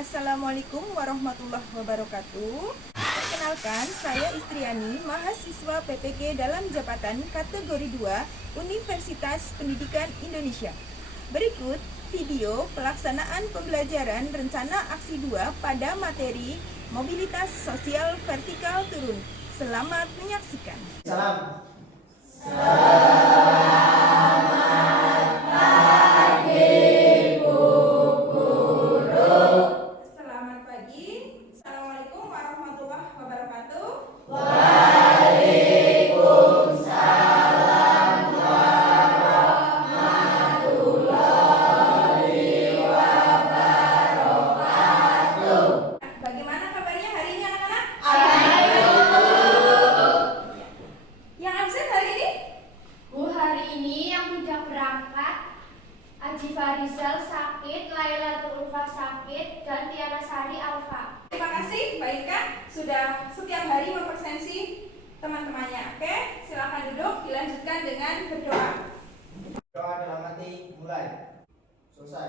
Assalamualaikum warahmatullahi wabarakatuh. Perkenalkan, saya Istriani, mahasiswa PPG dalam jabatan kategori 2 Universitas Pendidikan Indonesia. Berikut video pelaksanaan pembelajaran rencana aksi 2 pada materi mobilitas sosial vertikal turun. Selamat menyaksikan. Salam. Selamat pagi. Assalamualaikum warahmatullahi wabarakatuh. Bagaimana kabarnya hari ini anak-anak? Yang absen hari ini? Bu, hari ini yang tidak berangkat Aji Farizal sakit, Laila Ulfa sakit, dan Tiara Sari Alfa. Terima kasih Mbak Ika sudah setiap hari mempersensi teman-temannya. Oke, silakan duduk, dilanjutkan dengan berdoa. Doa dalam hati mulai. Selesai.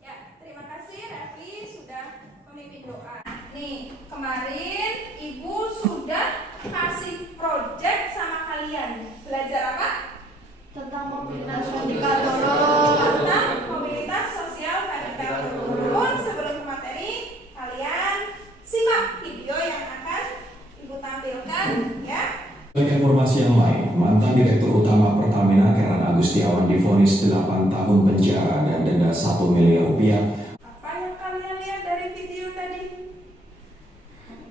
Ya, terima kasih Rafli sudah memimpin doa. Nih, kemarin Ibu sudah kasih project sama kalian. Belajar apa? Tentang mobilitas vertikal turun. Tentang mobilitas sosial vertikal turun. Sebelum ke materi, kalian simak video yang akan Ibu tampilkan ya. Informasi yang lain, mantan Direktur Utama Pertamina Karen Agustiawan divonis 8 tahun penjara dan denda 1 miliar rupiah. Apa yang kalian lihat dari video tadi?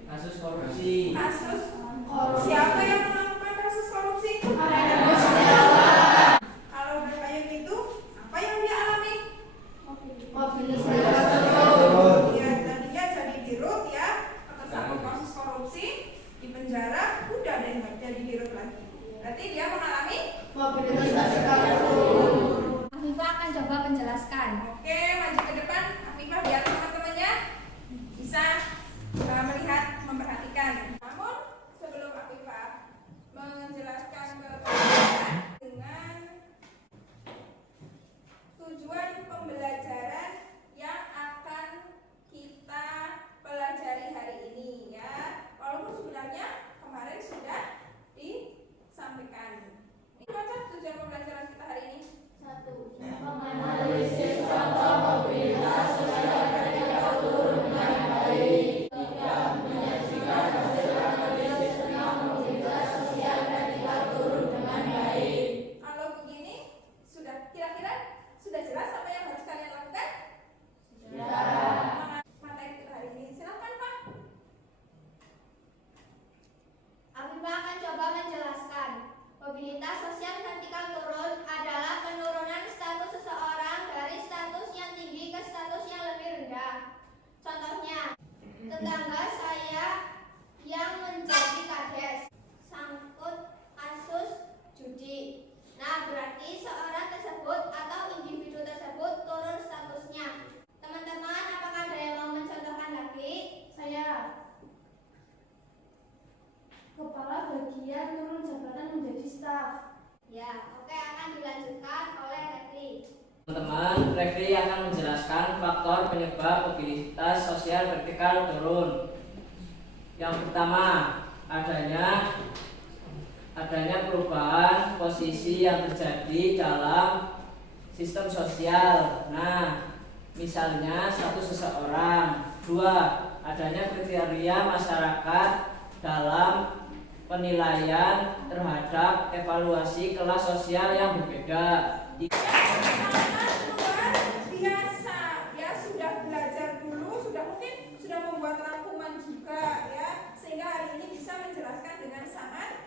Kasus korupsi. Kasus korupsi. Siapa yang melakukan kasus korupsi? Kalau berpayung itu, apa yang dia alami? Mobilitas Dia tadinya jadi dirut ya, tersangkut kasus korupsi, di penjara, udah deh nggak jadi dirut lagi. Berarti dia mengalami. vertikal turun. Afifah akan coba menjelaskan. Oke, maju ke depan, Afifah biar teman-temannya bisa melihat, memperhatikan. Namun sebelum Afifah menjelaskan ke kalian dengan tujuan pembelajaran yang akan kita pelajari hari ini ya. Walaupun sebenarnya kemarin sudah disampaikan. Ini baca tujuan pembelajaran kita hari ini. 1. Menganalisis contoh mobilitas sosial vertikal turun dengan baik. 3. Menyajikan hasil analisis tentang mobilitas sosial vertikal turun dengan baik. Kalau begini, sudah kira-kira sudah jelas apa yang harus kalian lakukan? Sudah. Materi kita hari ini. Silakan Pak. Afifah akan coba menjelaskan. Mobilitas sosial vertikal turun adalah penurunan status seseorang dari status yang tinggi ke status yang lebih rendah. Contohnya, tetangga saya yang menjadi kades, sangkut kasus judi. Nah, berarti seorang tersebut atau individu tersebut turun statusnya. Teman-teman, apakah ada yang mau mencontohkan lagi? Saya. Kepala bagian turun jabatan menjadi staf. Ya, oke, akan dilanjutkan oleh Refli. Teman-teman, Refli akan menjelaskan faktor penyebab mobilitas sosial vertikal turun. Yang pertama, adanya perubahan posisi yang terjadi dalam sistem sosial. Nah, misalnya status seseorang. 2. Adanya kriteria masyarakat dalam penilaian terhadap evaluasi kelas sosial yang berbeda. Luar biasa ya, sudah belajar dulu, sudah membuat rangkuman juga ya, sehingga hari ini bisa menjelaskan dengan sangat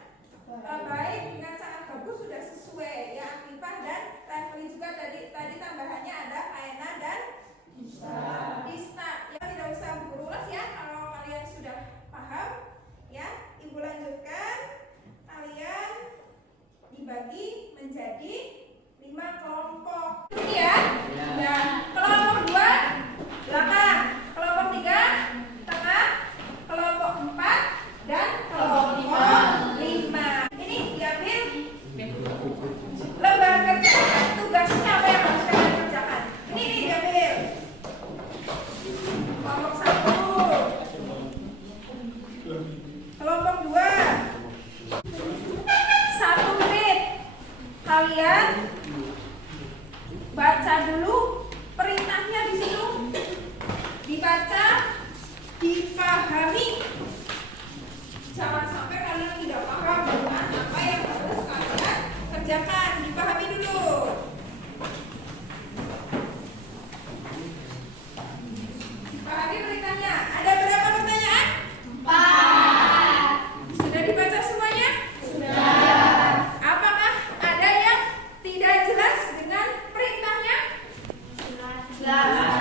baik, dengan sangat bagus, sudah sesuai ya. Afifah dan Rafli juga tadi tambahannya ada Aena dan Dista. Ya, tidak usah berulas ya kalau kalian sudah paham ya. Ibu lanjutkan, kalian dibagi menjadi 5 kelompok.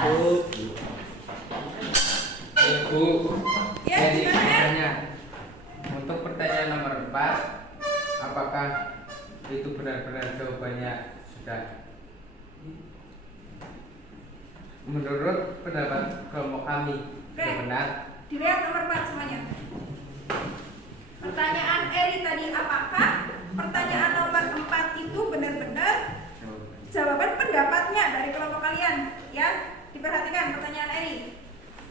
Bu, Ya, jadi gimana, Er? pertanyaan. Untuk pertanyaan nomor 4, apakah itu benar-benar jawabannya sudah? Menurut pendapat kelompok kami, sudah Oke. benar. Dilihat nomor 4 semuanya. Pertanyaan Eri tadi apakah pertanyaan nomor 4 itu benar-benar jawaban pendapatnya dari kelompok kalian? Ya, diperhatikan pertanyaan Eri.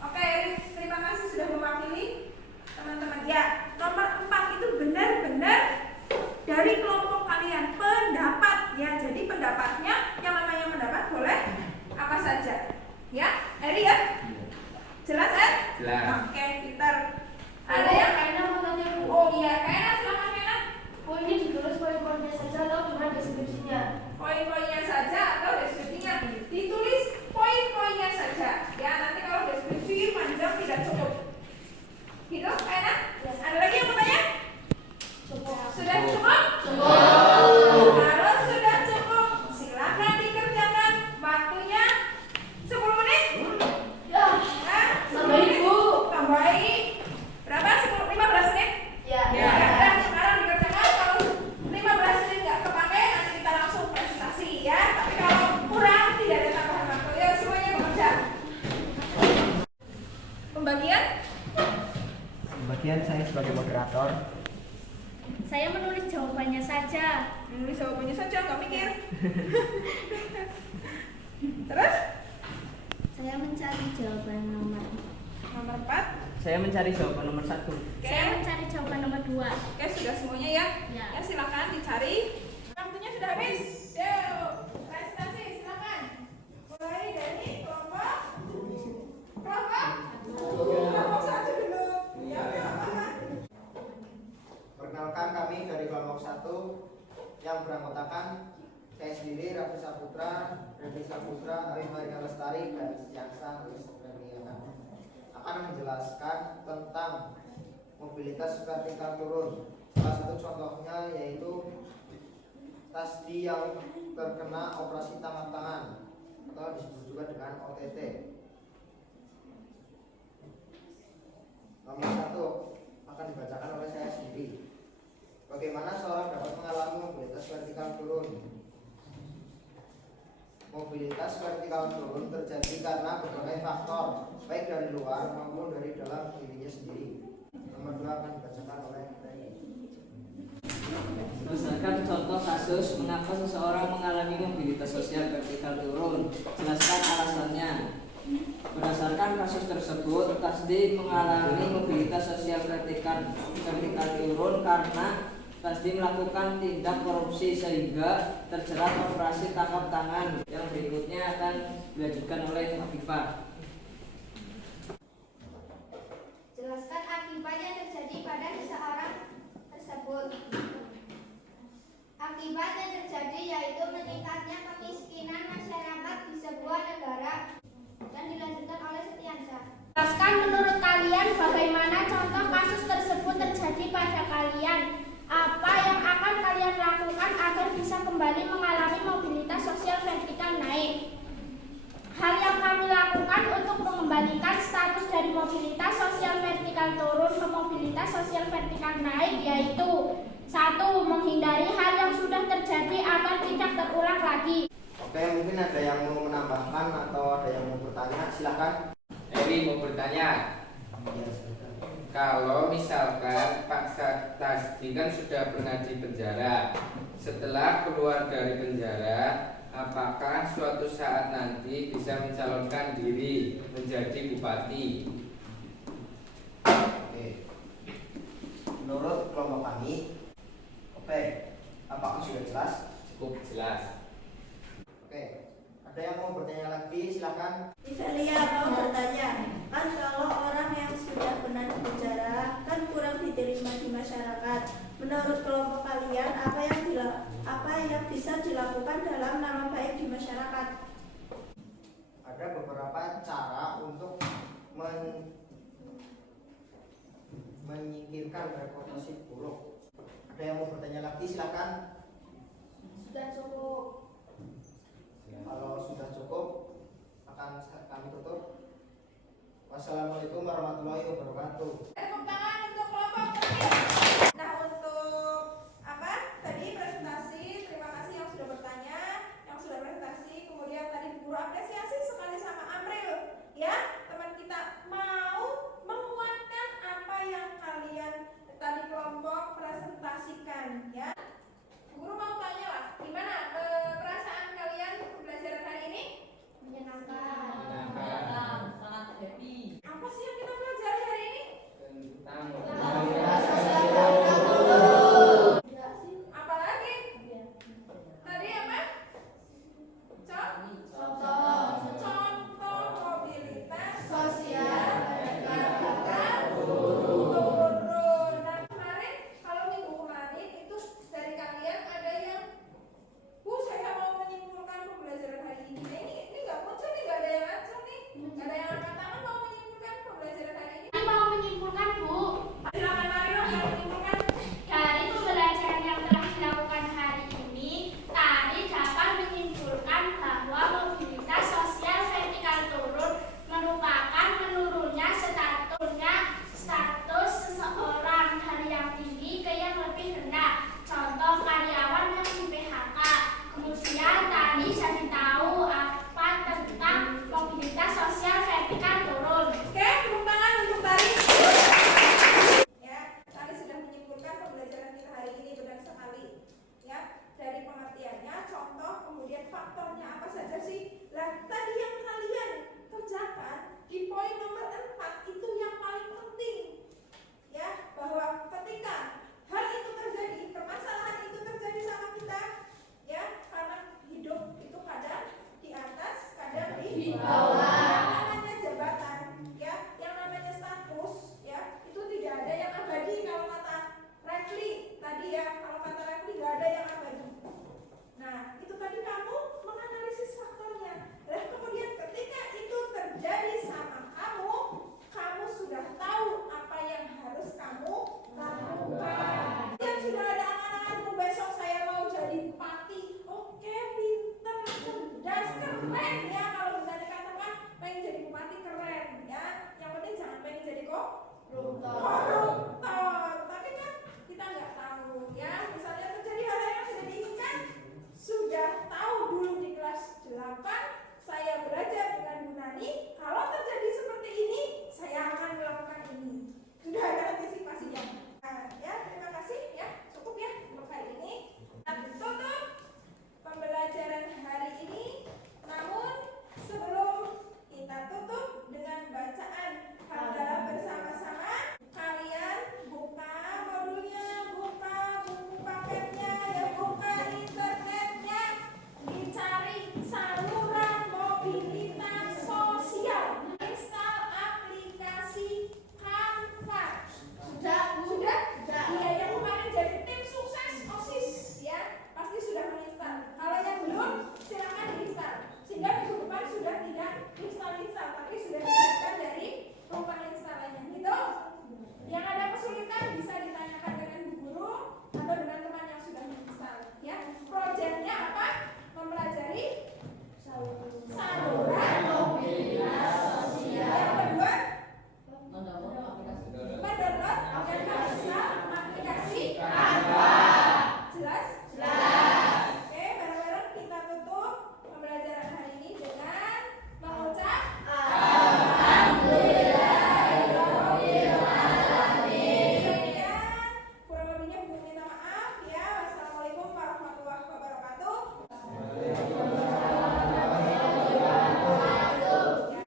Oke, Eri, terima kasih sudah mewakili teman-teman. Ya, nomor 4 itu benar-benar dari kelompok kalian pendapat. Ya, jadi pendapatnya yang namanya pendapat boleh apa saja. Ya, Eri ya? Jelas, Er? Jelas. Oke, pintar. Ada yang Kayaknya mau tanya Bu. Oh iya, Kaina, silakan Kaina. Bu, ini ditulis poin-poinnya saja atau cuma deskripsinya? Poin-poinnya saja atau deskripsinya ditulis poin-poinnya saja. Ya, nanti kalau deskripsi panjang tidak cukup. Gitu, Kaina? Ada lagi yang mau tanya? Cukup. Sudah cukup? Kalau sudah cukup, silakan dikerjakan. Waktunya 10 menit. Ya, Nah, 10 tambahin, menit. Bu. Tambahin. Berapa? 15 menit? Ya. Ya, udah sekarang dikerjakan. Kalau 15 menit nggak kepakai, nanti kita langsung presentasi ya. Tapi kalau kurang, tidak ada tambahan waktu. Ya, semuanya bekerja. Pembagian? Bagian saya sebagai moderator. Saya menulis jawabannya saja. Menulis jawabannya saja, nggak mikir. Terus? Saya mencari jawaban nomor. Nomor 4. Saya mencari jawaban nomor 1. Oke. Saya mencari jawaban nomor 2. Oke, sudah semuanya ya? Ya. Ya, silakan dicari. Waktunya sudah habis. Yuk, presentasi silakan. Mulai dari kelompok kelompok 1 dulu. Ya, Perkenalkan, kami dari kelompok 1 yang beranggotakan saya sendiri, Raffi Saputra, Arif Marika Lestari, dan Siaksa Prispremiana akan menjelaskan tentang mobilitas vertikal turun. Salah satu contohnya yaitu tasdi yang terkena operasi tangkap tangan atau disebut juga dengan OTT. Nomor 1 akan dibacakan oleh saya sendiri. Bagaimana seorang dapat mengalami mobilitas vertikal turun? Mobilitas vertikal turun terjadi karena berbagai faktor, baik dari luar maupun dari dalam dirinya sendiri. Nomor 2 akan dibacakan oleh Reni. Berdasarkan contoh kasus mengapa seseorang mengalami mobilitas sosial vertikal turun, jelaskan alasannya. Berdasarkan kasus tersebut, Tasdi mengalami mobilitas sosial vertikal turun karena Tasdi melakukan tindak korupsi sehingga terjerat operasi tangkap tangan yang berikutnya akan dilanjutkan oleh Afifah. Jelaskan akibat yang terjadi pada seseorang tersebut. Akibat yang terjadi yaitu meningkatnya kemiskinan masyarakat di sebuah negara, dan dilanjutkan oleh Setiansa. Jelaskan menurut kalian bagaimana contoh kasus tersebut terjadi pada kalian. Apa yang akan kalian lakukan agar bisa kembali mengalami mobilitas sosial vertikal naik? Hal yang kami lakukan untuk mengembalikan status dari mobilitas sosial vertikal turun ke mobilitas sosial vertikal naik yaitu 1. Menghindari hal yang sudah terjadi agar tidak terulang lagi. Oke, mungkin ada yang mau menambahkan atau ada yang mau bertanya, silakan. Eri mau bertanya. Ya, silakan. Kalau misalkan Pak Tasdi kan sudah pernah di penjara, setelah keluar dari penjara, apakah suatu saat nanti bisa mencalonkan diri menjadi bupati? Oke. Menurut kelompok kami, oke, apakah sudah jelas? Cukup jelas. Oke. Ada yang mau bertanya lagi, silakan. Misalnya mau bertanya, kan kalau orang yang sudah pernah di penjara kan kurang diterima di masyarakat. Menurut kelompok kalian, apa yang bisa dilakukan dalam nama baik di masyarakat? Ada beberapa cara untuk menyingkirkan reputasi buruk. Ada yang mau bertanya lagi, silakan. Sudah cukup. Kalau sudah cukup, maka akan kami tutup. Wassalamualaikum warahmatullahi wabarakatuh. Tepuk tangan untuk kelompok kecil. Nah, untuk apa? Tadi presentasi, terima kasih yang sudah bertanya, yang sudah presentasi. Kemudian tadi guru apresiasi